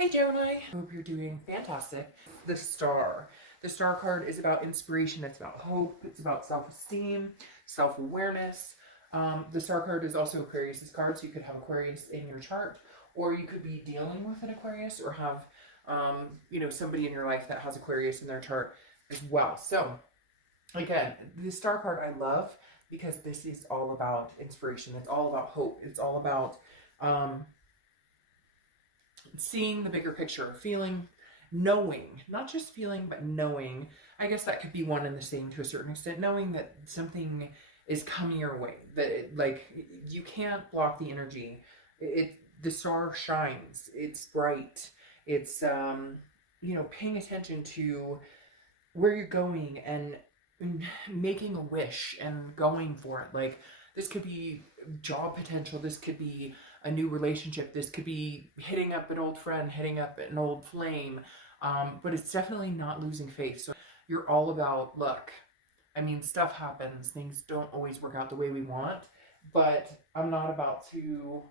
Hey Gemini, hope you're doing fantastic. The Star. The Star card is about inspiration, it's about hope, it's about self-esteem, self-awareness. The Star card is also Aquarius's card, so you could have Aquarius in your chart, or you could be dealing with an Aquarius, or have somebody in your life that has Aquarius in their chart as well. So again, the Star card I love because this is all about inspiration. It's all about hope. It's all about seeing the bigger picture, feeling, knowing, not just feeling, but knowing. I guess that could be one and the same to a certain extent, knowing that something is coming your way, that you can't block the energy. The star shines, it's bright, it's paying attention to where you're going and making a wish and going for it. Like, this could be job potential, this could be a new relationship, this could be hitting up an old friend, hitting up an old flame, but it's definitely not losing faith. So you're all about luck. I mean, stuff happens, things don't always work out the way we want, but I'm not about to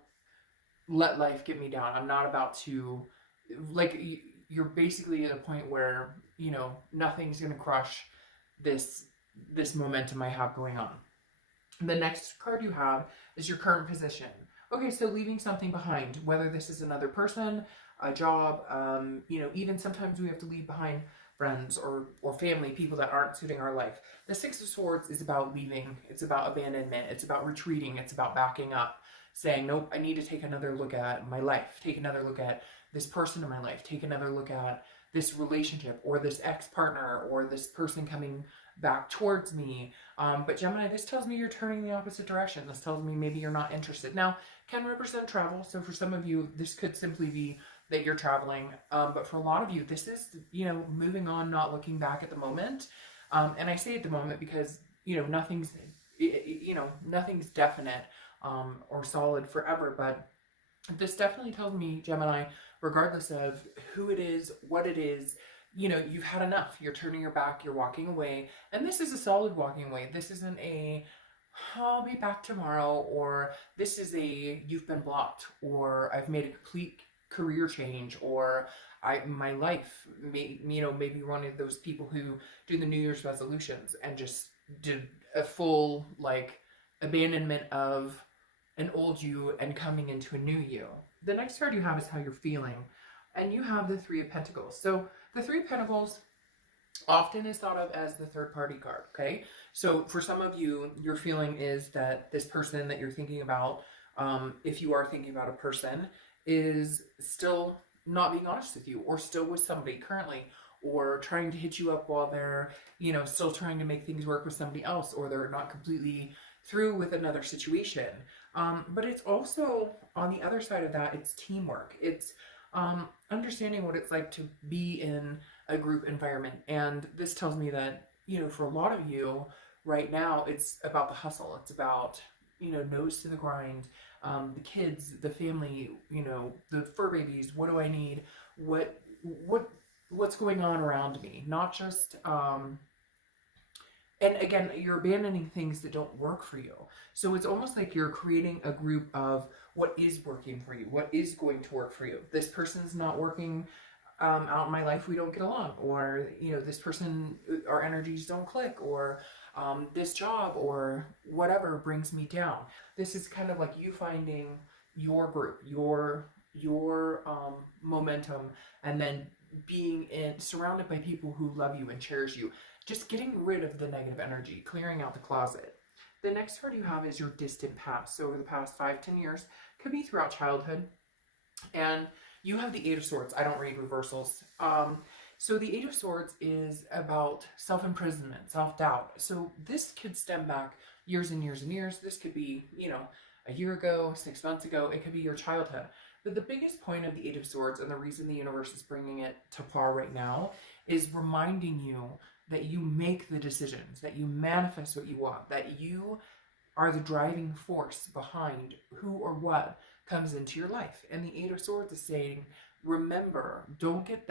let life get me down. I'm not about to, you're basically at a point where, nothing's gonna crush this momentum I have going on. The next card you have is your current position. Okay, so leaving something behind, whether this is another person, a job, even sometimes we have to leave behind friends or family, people that aren't suiting our life. The Six of Swords is about leaving, it's about abandonment, it's about retreating, it's about backing up, saying, nope, I need to take another look at my life, take another look at this person in my life, take another look at this relationship or this ex-partner or this person coming back towards me. But Gemini, this tells me you're turning the opposite direction. This tells me maybe you're not interested. Now, can represent travel. So for some of you, this could simply be that you're traveling. But for a lot of you, this is, moving on, not looking back at the moment. And I say at the moment because, nothing's definite or solid forever. But this definitely tells me, Gemini, regardless of who it is, what it is, you've had enough. You're turning your back, you're walking away. And this is a solid walking away. This isn't a, I'll be back tomorrow, or this is a, you've been blocked, or I've made a complete career change, or my life, maybe one of those people who do the New Year's resolutions and just did a full, abandonment of an old you and coming into a new you. The next card you have is how you're feeling. And you have the Three of Pentacles. So the Three of Pentacles often is thought of as the third party card, okay? So for some of you, your feeling is that this person that you're thinking about, if you are thinking about a person, is still not being honest with you, or still with somebody currently, or trying to hit you up while they're, still trying to make things work with somebody else, or they're not completely through with another situation. But it's also, on the other side of that, it's teamwork. It's understanding what it's like to be in a group environment. And this tells me that, for a lot of you right now, it's about the hustle. It's about, nose to the grind, the kids, the family, the fur babies. What do I need? What's going on around me? Not just, and again, you're abandoning things that don't work for you. So it's almost like you're creating a group of what is working for you, what is going to work for you. This person's not working out in my life, we don't get along, or this person, our energies don't click, or this job or whatever brings me down. This is kind of like you finding your group, your momentum, and then being surrounded by people who love you and cherish you. Just getting rid of the negative energy, clearing out the closet. The next card you have is your distant past. So over the past 5-10 years, could be throughout childhood. And you have the Eight of Swords. I don't read reversals. So the Eight of Swords is about self-imprisonment, self-doubt. So this could stem back years and years and years. This could be, a year ago, 6 months ago. It could be your childhood. But the biggest point of the Eight of Swords, and the reason the universe is bringing it to par right now, is reminding you that you make the decisions, that you manifest what you want, that you are the driving force behind who or what comes into your life. And the Eight of Swords is saying, remember, don't get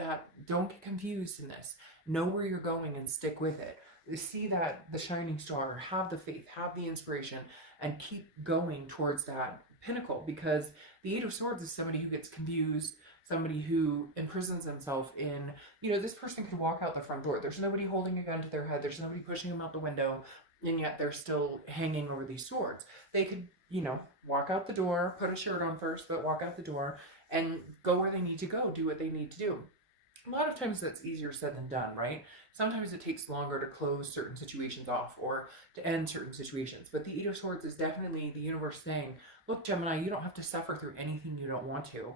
confused in this. Know where you're going and stick with it. See that the shining star, have the faith, have the inspiration, and keep going towards that pinnacle, because the Eight of Swords is somebody who gets confused, somebody who imprisons themselves in, you know, this person could walk out the front door. There's nobody holding a gun to their head. There's nobody pushing them out the window, and yet they're still hanging over these swords. They could, you know, walk out the door, put a shirt on first, but walk out the door and go where they need to go, do what they need to do. A lot of times that's easier said than done, right? Sometimes it takes longer to close certain situations off or to end certain situations. But the Eight of Swords is definitely the universe saying, look, Gemini, you don't have to suffer through anything you don't want to.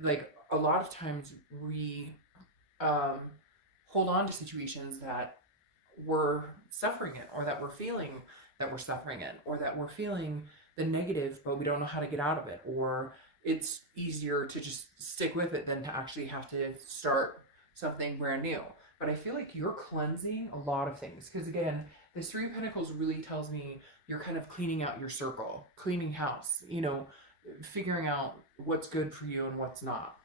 Like, a lot of times we hold on to situations that we're suffering in, or that we're feeling that we're suffering in, or that we're feeling the negative, but we don't know how to get out of it, or it's easier to just stick with it than to actually have to start something brand new. But I feel like you're cleansing a lot of things, because again, this Three of Pentacles really tells me you're kind of cleaning out your circle, cleaning house, you know, figuring out what's good for you and what's not.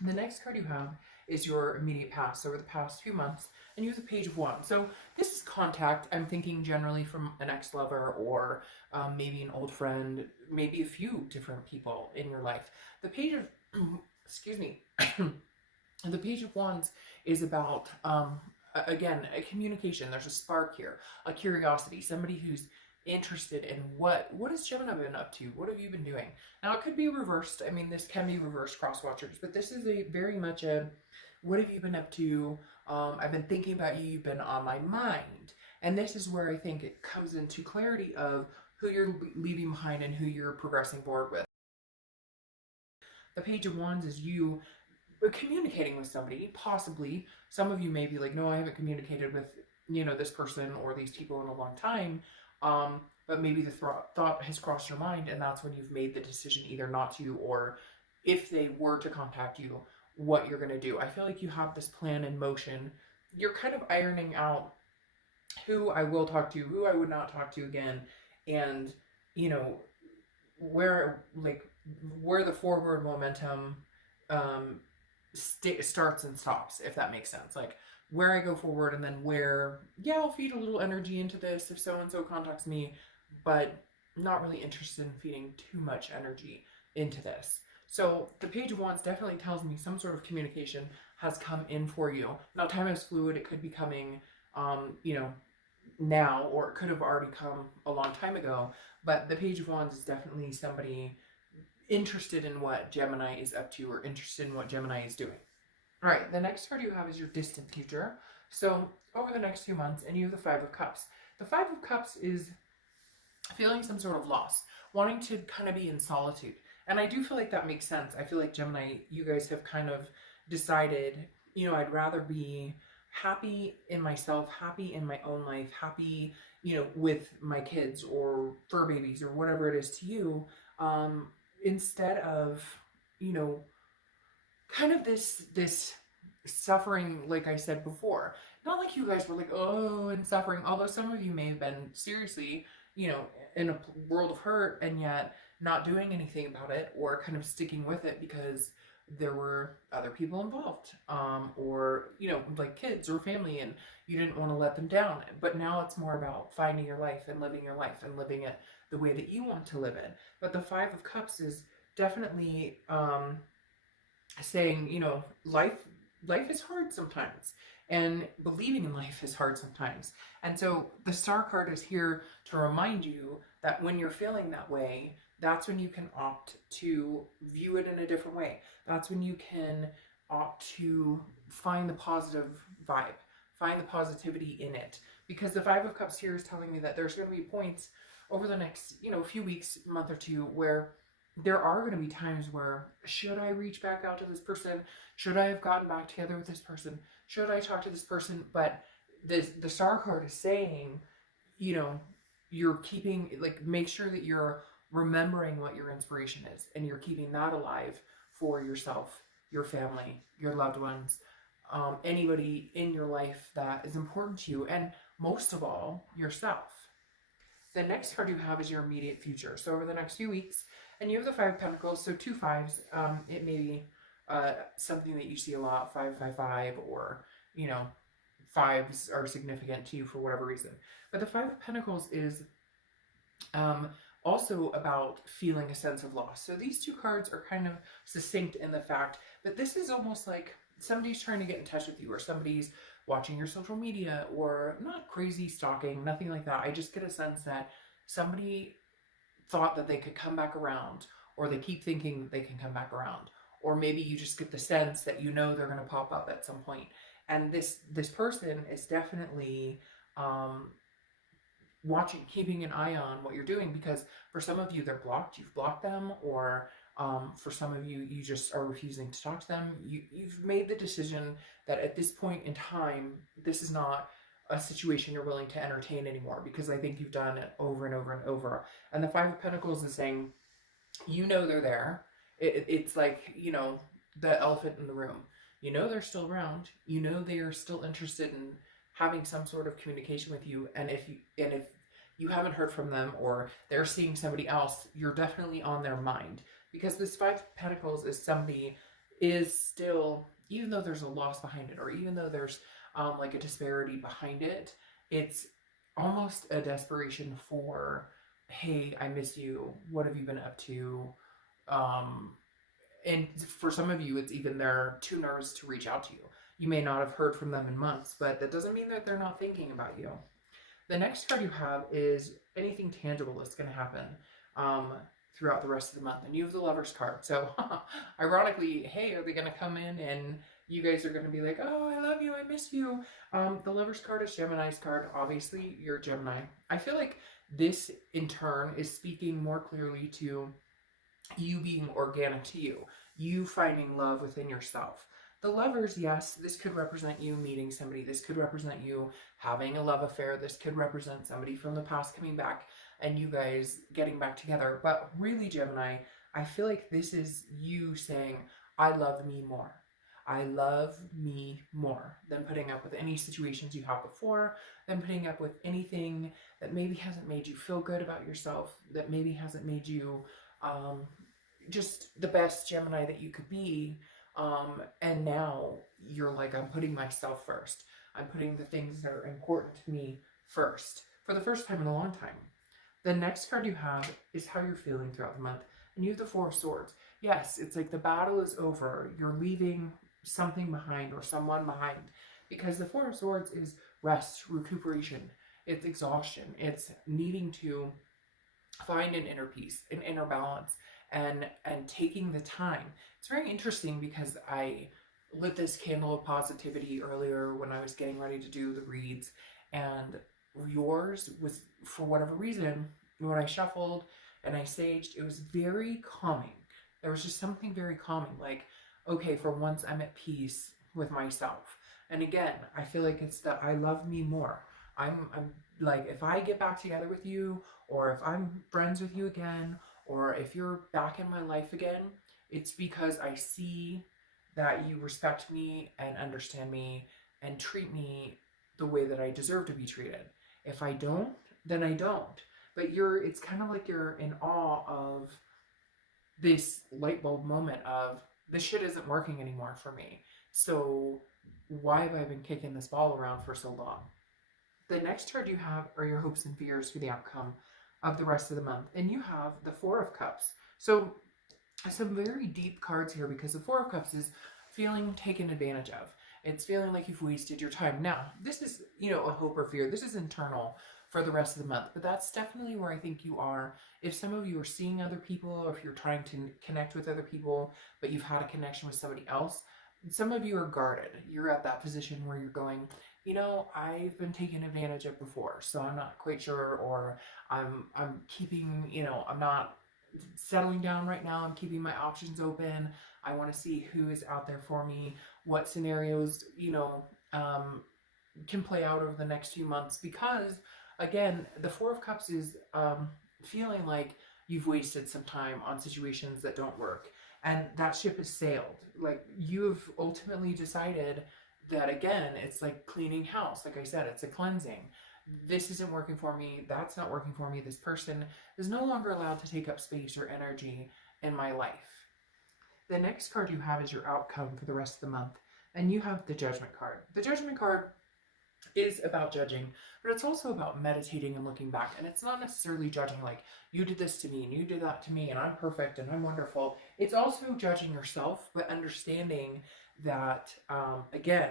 The next card you have is your immediate past, over the past few months, and you have the Page of Wands. So this is contact. I'm thinking generally from an ex-lover, or maybe an old friend, maybe a few different people in your life. The Page of, excuse me, the Page of Wands is about, again, a communication. There's a spark here, a curiosity, somebody who's interested in what has Gemini been up to? What have you been doing? Now, it could be reversed. I mean, this can be reversed cross watchers, but this is a very much a, what have you been up to? I've been thinking about you. You've been on my mind. And this is where I think it comes into clarity of who you're leaving behind and who you're progressing forward with. The Page of Wands is you communicating with somebody, possibly. Some of you may be like, no, I haven't communicated with, you know, this person or these people in a long time. But maybe the thought has crossed your mind, and that's when you've made the decision either not to, or if they were to contact you, what you're going to do. I feel like you have this plan in motion. You're kind of ironing out who I will talk to, who I would not talk to again, and, you know, where the forward momentum starts and stops, if that makes sense. Like, where I go forward, and then where, yeah, I'll feed a little energy into this if so-and-so contacts me, but not really interested in feeding too much energy into this. So the Page of Wands definitely tells me some sort of communication has come in for you. Now, time is fluid. It could be coming, you know, now, or it could have already come a long time ago. But the Page of Wands is definitely somebody interested in what Gemini is up to, or interested in what Gemini is doing. All right, the next card you have is your distant future. So over the next few months, and you have the Five of Cups. The Five of Cups is feeling some sort of loss, wanting to kind of be in solitude. And I do feel like that makes sense. I feel like Gemini, you guys have kind of decided, you know, I'd rather be happy in myself, happy in my own life, happy, you know, with my kids or fur babies or whatever it is to you, instead of, you know, kind of this suffering, like I said before. Not like you guys were like, oh, and suffering, although some of you may have been seriously, you know, in a world of hurt, and yet not doing anything about it, or kind of sticking with it because there were other people involved, or, you know, like kids or family, and you didn't want to let them down. But now it's more about finding your life and living your life and living it the way that you want to live it. But the Five of Cups is definitely saying, you know, life is hard sometimes, and believing in life is hard sometimes. And so the Star card is here to remind you that when you're feeling that way, that's when you can opt to view it in a different way. That's when you can opt to find the positive vibe, find the positivity in it. Because the Five of Cups here is telling me that there's going to be points over the next, you know, few weeks, month or two, where there are going to be times where, should I reach back out to this person? Should I have gotten back together with this person? Should I talk to this person? But the Star card is saying, you know, you're keeping, like, make sure that you're remembering what your inspiration is, and you're keeping that alive for yourself, your family, your loved ones, anybody in your life that is important to you, and most of all, yourself. The next card you have is your immediate future. So over the next few weeks, and you have the Five of Pentacles, so 2 5s. It may be something that you see a lot, 5 5 5, or, you know, 5s are significant to you for whatever reason. But the Five of Pentacles is also about feeling a sense of loss. So these two cards are kind of succinct in the fact that this is almost like somebody's trying to get in touch with you, or somebody's watching your social media, or not crazy stalking, nothing like that. I just get a sense that somebody thought that they could come back around, or they keep thinking they can come back around, or maybe you just get the sense that you know they're going to pop up at some point. And this person is definitely watching, keeping an eye on what you're doing, because for some of you they're blocked, you've blocked them, or for some of you, you just are refusing to talk to them. You've made the decision that at this point in time, this is not a situation you're willing to entertain anymore, because I think you've done it over and over and over. And the Five of Pentacles is saying, you know they're there. It's like, you know, the elephant in the room. You know they're still around. You know they are still interested in having some sort of communication with you. And if you haven't heard from them, or they're seeing somebody else, you're definitely on their mind. Because this Five of Pentacles is somebody is still, even though there's a loss behind it, or even though there's like a disparity behind it, it's almost a desperation for, hey, I miss you. What have you been up to? And for some of you, it's even they're too nervous to reach out to you. You may not have heard from them in months, but that doesn't mean that they're not thinking about you. The next card you have is anything tangible that's going to happen throughout the rest of the month. And you have the Lover's card. So ironically, hey, are they going to come in and you guys are going to be like, oh, I love you, I miss you. The Lover's card is Gemini's card. Obviously, you're Gemini. I feel like this, in turn, is speaking more clearly to you being organic to you. You finding love within yourself. The Lovers, yes, this could represent you meeting somebody. This could represent you having a love affair. This could represent somebody from the past coming back and you guys getting back together. But really, Gemini, I feel like this is you saying, I love me more. I love me more than putting up with any situations you have before, than putting up with anything that maybe hasn't made you feel good about yourself, that maybe hasn't made you just the best Gemini that you could be. And now you're like, I'm putting myself first. I'm putting the things that are important to me first, for the first time in a long time. The next card you have is how you're feeling throughout the month. And you have the Four of Swords. Yes, it's like the battle is over. You're leaving something behind, or someone behind. Because the Four of Swords is rest, recuperation. It's exhaustion. It's needing to find an inner peace, an inner balance, and taking the time. It's very interesting because I lit this candle of positivity earlier when I was getting ready to do the reads, and yours was, for whatever reason, when I shuffled and I saged, it was very calming. There was just something very calming, like, okay, for once I'm at peace with myself. And again, I feel like it's that I love me more. I'm like, if I get back together with you, or if I'm friends with you again, or if you're back in my life again, it's because I see that you respect me and understand me and treat me the way that I deserve to be treated. If I don't, then I don't. But it's kind of like you're in awe of this light bulb moment of, this shit isn't working anymore for me. So why have I been kicking this ball around for so long? The next card you have are your hopes and fears for the outcome of the rest of the month. And you have the Four of Cups. So some very deep cards here, because the Four of Cups is feeling taken advantage of. It's feeling like you've wasted your time. Now, this is, a hope or fear. This is internal for the rest of the month, but that's definitely where I think you are. If some of you are seeing other people, or if you're trying to connect with other people, but you've had a connection with somebody else, some of you are guarded. You're at that position where you're going, I've been taken advantage of before, so I'm not quite sure, or I'm keeping, I'm not settling down right now. I'm keeping my options open. I want to see who is out there for me, what scenarios, can play out over the next few months, because again, the Four of Cups is feeling like you've wasted some time on situations that don't work, and that ship has sailed. Like, you've ultimately decided that, again, it's like cleaning house. Like I said, it's a cleansing. This isn't working for me. That's not working for me. This person is no longer allowed to take up space or energy in my life. The next card you have is your outcome for the rest of the month, and you have the Judgment card. The Judgment card is about judging, but it's also about meditating and looking back. And it's not necessarily judging like, you did this to me and you did that to me and I'm perfect and I'm wonderful. It's also judging yourself, but understanding that, again,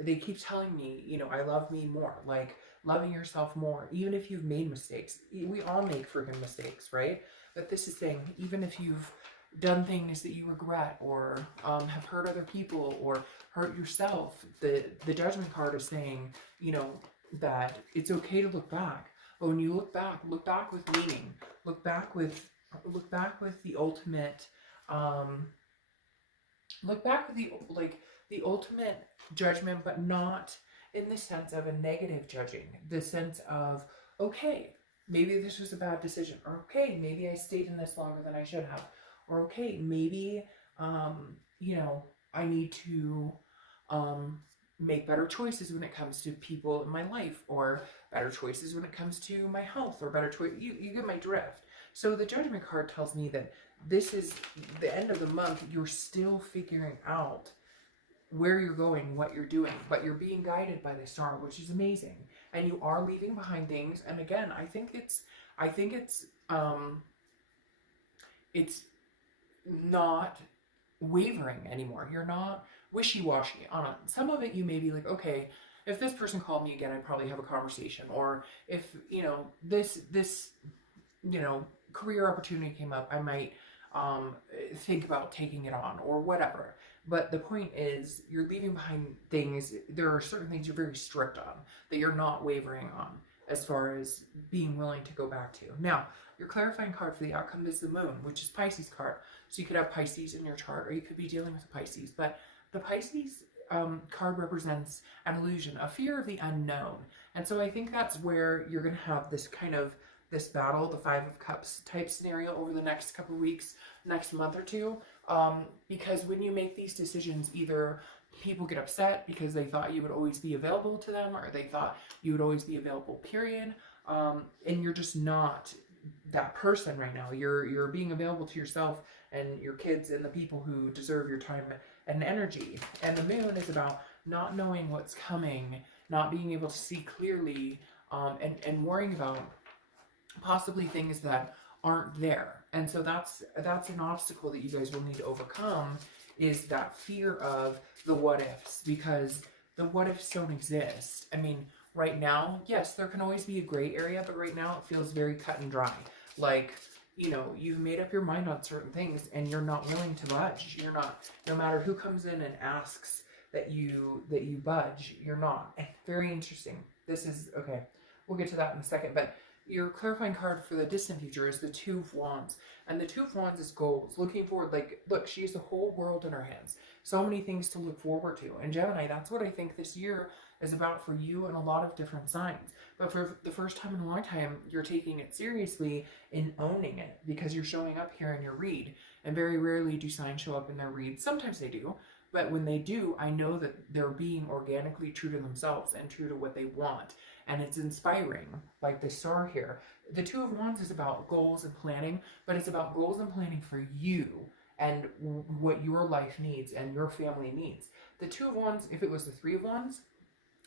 they keep telling me, you know, I love me more, like loving yourself more, even if you've made mistakes. We all make freaking mistakes, right? But this is saying, even if you've done things that you regret, or have hurt other people or hurt yourself, the judgment card is saying, you know, that it's okay to look back. But when you look back with meaning, look back with the ultimate, look back with the, like, the ultimate judgment, but not in the sense of a negative judging, the sense of, okay, maybe this was a bad decision, or okay, maybe I stayed in this longer than I should have, or okay, maybe, you know, I need to make better choices when it comes to people in my life, or better choices when it comes to my health, or better choice. You get my drift. So the judgment card tells me that this is the end of the month. You're still figuring out where you're going, what you're doing, but you're being guided by the star, which is amazing. And you are leaving behind things. And again, I think it's not wavering anymore. You're not wishy-washy on it. Some of it you may be like, okay, if this person called me again, I'd probably have a conversation. Or if, you know, this you know, career opportunity came up, I might think about taking it on or whatever. But the point is, you're leaving behind things. There are certain things you're very strict on that you're not wavering on as far as being willing to go back to. Now, your clarifying card for the outcome is the Moon, which is Pisces card. So you could have Pisces in your chart, or you could be dealing with a Pisces. But the Pisces card represents an illusion, a fear of the unknown. And so I think that's where you're going to have this kind of, this battle, the Five of Cups type scenario over the next couple of weeks, next month or two. Because when you make these decisions, either people get upset because they thought you would always be available to them, or they thought you would always be available, period. And you're just not that person right now. You're being available to yourself and your kids and the people who deserve your time and energy. And the Moon is about not knowing what's coming, not being able to see clearly, and worrying about possibly things that aren't there. And so that's an obstacle that you guys will need to overcome, is that fear of the what ifs, because the what ifs don't exist. I mean, right now, yes, there can always be a gray area, but right now it feels very cut and dry. Like, you know, you've made up your mind on certain things and you're not willing to budge. You're not, no matter who comes in and asks that you budge, you're not. Very interesting. This is, okay, we'll get to that in a second, but your clarifying card for the distant future is the Two of Wands. And the Two of Wands is goals, looking forward. Like, look, she has the whole world in her hands. So many things to look forward to. And Gemini, that's what I think this year is about for you and a lot of different signs. But for the first time in a long time, you're taking it seriously and owning it, because you're showing up here in your read. And very rarely do signs show up in their reads. Sometimes they do. But when they do, I know that they're being organically true to themselves and true to what they want. And it's inspiring, like the star here. The Two of Wands is about goals and planning, but it's about goals and planning for you and what your life needs and your family needs. The Two of Wands, if it was the Three of Wands,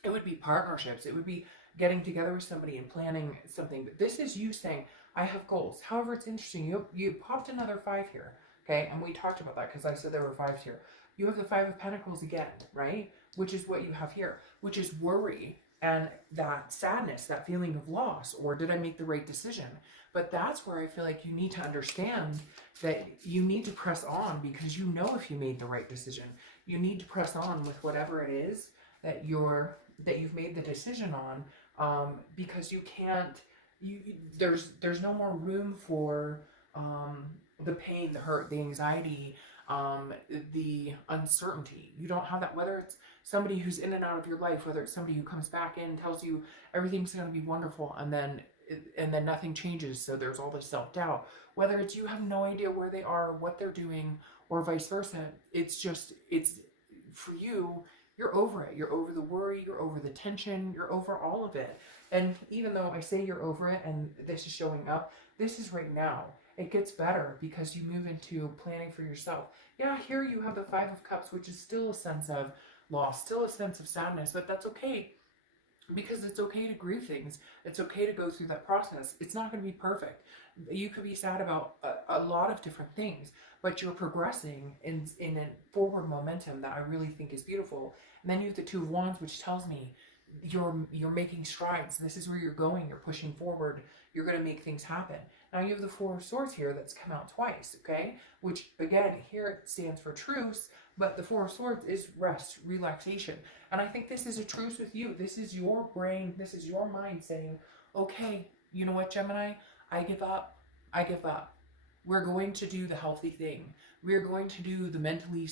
it would be partnerships. It would be getting together with somebody and planning something. But this is you saying, I have goals. However, it's interesting. You popped another 5 here, okay? And we talked about that because I said there were 5s here. You have the 5 of Pentacles again, right? Which is what you have here, which is worry and that sadness, that feeling of loss, or did I make the right decision? But that's where I feel like you need to understand that you need to press on, because you know if you made the right decision. You need to press on with whatever it is that you've made the decision on, because you can't. There's no more room for the pain, the hurt, the anxiety, the uncertainty. You don't have that, whether it's somebody who's in and out of your life, whether it's somebody who comes back in, tells you everything's going to be wonderful, and then nothing changes, so there's all this self-doubt, whether it's you have no idea where they are, what they're doing, or vice versa. It's for you, you're over it. You're over the worry, you're over the tension, you're over all of it. And even though I say you're over it and this is showing up, this is right now. It gets better because you move into planning for yourself. Yeah, here you have the 5 of Cups, which is still a sense of loss, still a sense of sadness, but that's okay. because it's okay to grieve things. It's okay to go through that process. It's not going to be perfect. You could be sad about a lot of different things, but you're progressing in a forward momentum that I really think is beautiful. And then you have the Two of Wands, which tells me you're making strides. This is where you're going. You're pushing forward. You're going to make things happen. Now you have the Four of Swords here that's come out twice, okay? Which, again, here it stands for truce, but the Four of Swords is rest, relaxation. And I think this is a truce with you. This is your brain, this is your mind saying, okay, you know what, Gemini? I give up. I give up. We're going to do the healthy thing. We're going to do the mentally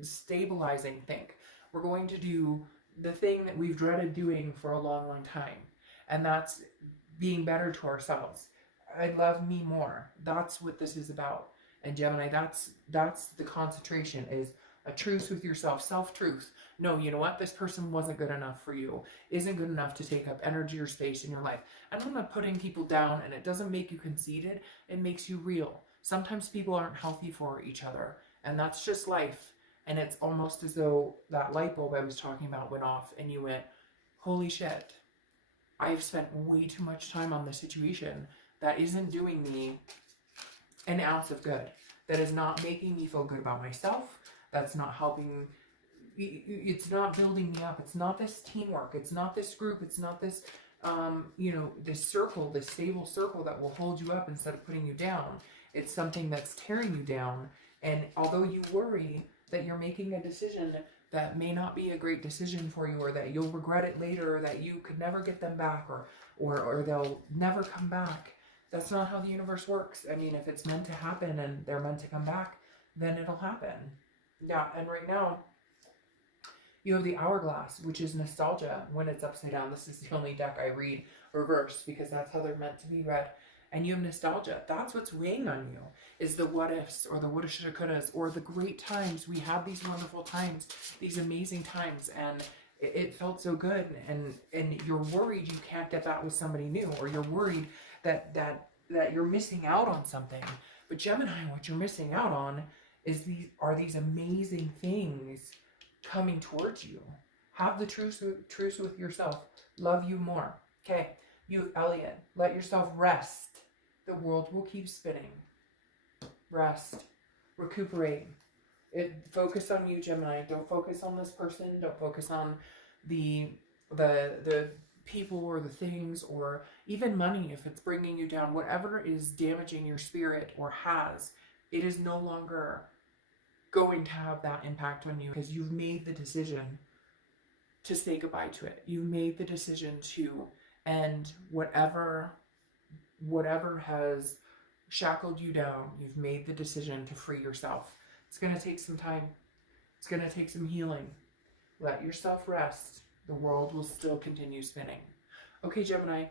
stabilizing thing. We're going to do the thing that we've dreaded doing for a long, long time. And that's being better to ourselves. I love me more. That's what this is about. And Gemini, that's the concentration, is a truce with yourself, self-truth. No, you know what? This person wasn't good enough for you, isn't good enough to take up energy or space in your life. And I'm not putting people down, and it doesn't make you conceited. It makes you real. Sometimes people aren't healthy for each other, and that's just life. And it's almost as though that light bulb I was talking about went off, and you went, holy shit, I've spent way too much time on this situation that isn't doing me an ounce of good. That is not making me feel good about myself. That's not helping. It's not building me up. It's not this teamwork. It's not this group. It's not this, this circle, this stable circle that will hold you up instead of putting you down. It's something that's tearing you down. And although you worry that you're making a decision that may not be a great decision for you, or that you'll regret it later, or that you could never get them back, or they'll never come back, that's not how the universe works. I mean, if it's meant to happen and they're meant to come back, then it'll happen. Yeah, and right now, you have the Hourglass, which is nostalgia when it's upside down. This is the only deck I read reversed because that's how they're meant to be read. And you have nostalgia. That's what's weighing on you, is the what ifs, or the woulda, shoulda, couldas, or the great times. We had these wonderful times, these amazing times, and it felt so good. And you're worried you can't get that with somebody new, or you're worried that you're missing out on something. But Gemini, what you're missing out on is these amazing things coming towards you. Have the truce with yourself. Love you more. Okay, you Elliot, let yourself rest. The world will keep spinning. Rest. Recuperate. Focus on you, Gemini. Don't focus on this person. Don't focus on the people or the things, or even money if it's bringing you down. Whatever is damaging your spirit, or it is no longer going to have that impact on you, because you've made the decision to say goodbye to it. You've made the decision to end whatever has shackled you down. You've made the decision to free yourself. It's going to take some time. It's going to take some healing. Let yourself rest. The world will still continue spinning. Okay, Gemini,